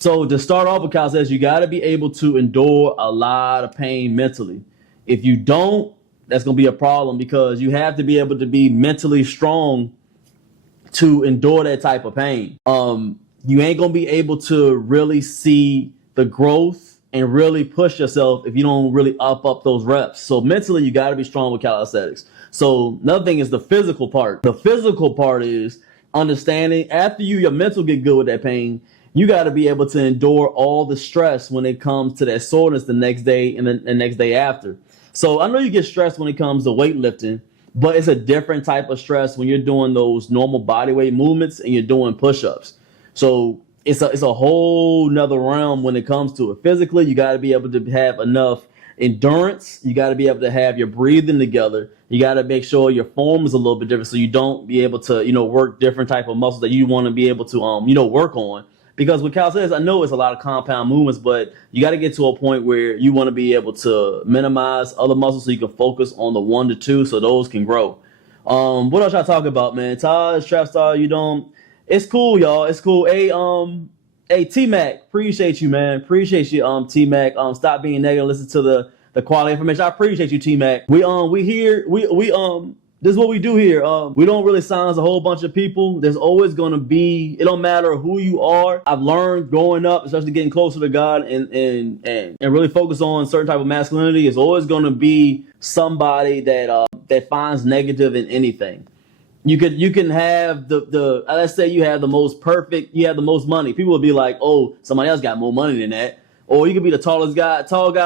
So to start off with calisthenics, you got to be able to endure a lot of pain mentally. If you don't, that's going to be a problem, because you have to be able to be mentally strong to endure that type of pain. You ain't going to be able to really see the growth and really push yourself if you don't really up those reps. So mentally, you got to be strong with calisthenics. So another thing is the physical part. The physical part is understanding after your mental get good with that pain, you got to be able to endure all the stress when it comes to that soreness the next day and the next day after. So I know you get stressed when it comes to weightlifting, but it's a different type of stress when you're doing those normal body weight movements and you're doing push-ups. So it's a whole nother realm when it comes to it. Physically, you got to be able to have enough endurance. You got to be able to have your breathing together. You got to make sure your form is a little bit different, so you don't be able to, work different type of muscles that you want to be able to, work on. Because with calisthenics, I know it's a lot of compound movements, but you got to get to a point where you want to be able to minimize other muscles so you can focus on the 1 to 2 so those can grow. What else y'all talk about, man? Taj, Trapstar, you don't. It's cool, y'all. It's cool. Hey, T-Mac, appreciate you, man. Appreciate you, T-Mac. Stop being negative. Listen to the quality information. I appreciate you, T-Mac. We here. This is what we do here. We don't really silence a whole bunch of people. There's always going to be, it don't matter who you are. I've learned growing up, especially getting closer to God and really focus on certain type of masculinity, is always going to be somebody that finds negative in anything. You can have the let's say you have the most money. People will be like, oh, somebody else got more money than that. Or you could be the tall guy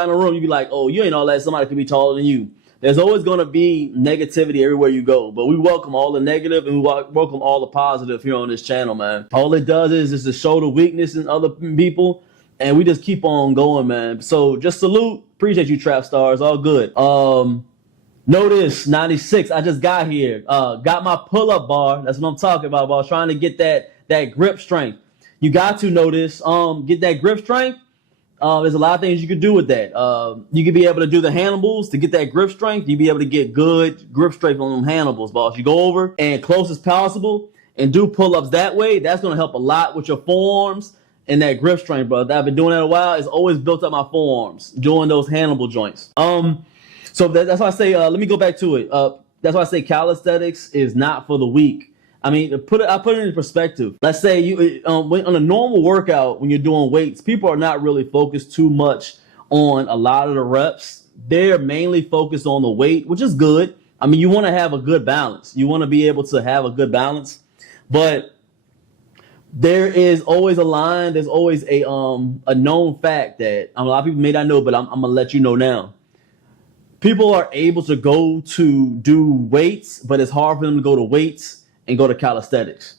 in the room. You'd be like, oh, you ain't all that. Somebody could be taller than you. There's always going to be negativity everywhere you go, but we welcome all the negative and we welcome all the positive here on this channel, man. All it does is just to show the weakness in other people, and we just keep on going, man. So just salute. Appreciate you, Trap Stars. All good. Notice 96. I just got here. Got my pull-up bar. That's what I'm talking about. I was trying to get that grip strength. You got to notice. Get that grip strength. There's a lot of things you could do with that. You could be able to do the handlebars to get that grip strength. You'd be able to get good grip strength on them handlebars, boss. You go over and close as possible and do pull-ups that way. That's going to help a lot with your forearms and that grip strength, brother. I've been doing that a while. It's always built up my forearms doing those handlebar joints. So that's why I say, let me go back to it. That's why I say calisthenics is not for the weak. I mean, I put it in perspective. Let's say you on a normal workout, when you're doing weights, people are not really focused too much on a lot of the reps. They're mainly focused on the weight, which is good. I mean, you want to have a good balance. You want to be able to have a good balance, but there is always a line. There's always a known fact that a lot of people may not know, but I'm gonna let you know now. People are able to go to do weights, but it's hard for them to go to weights and go to calisthenics.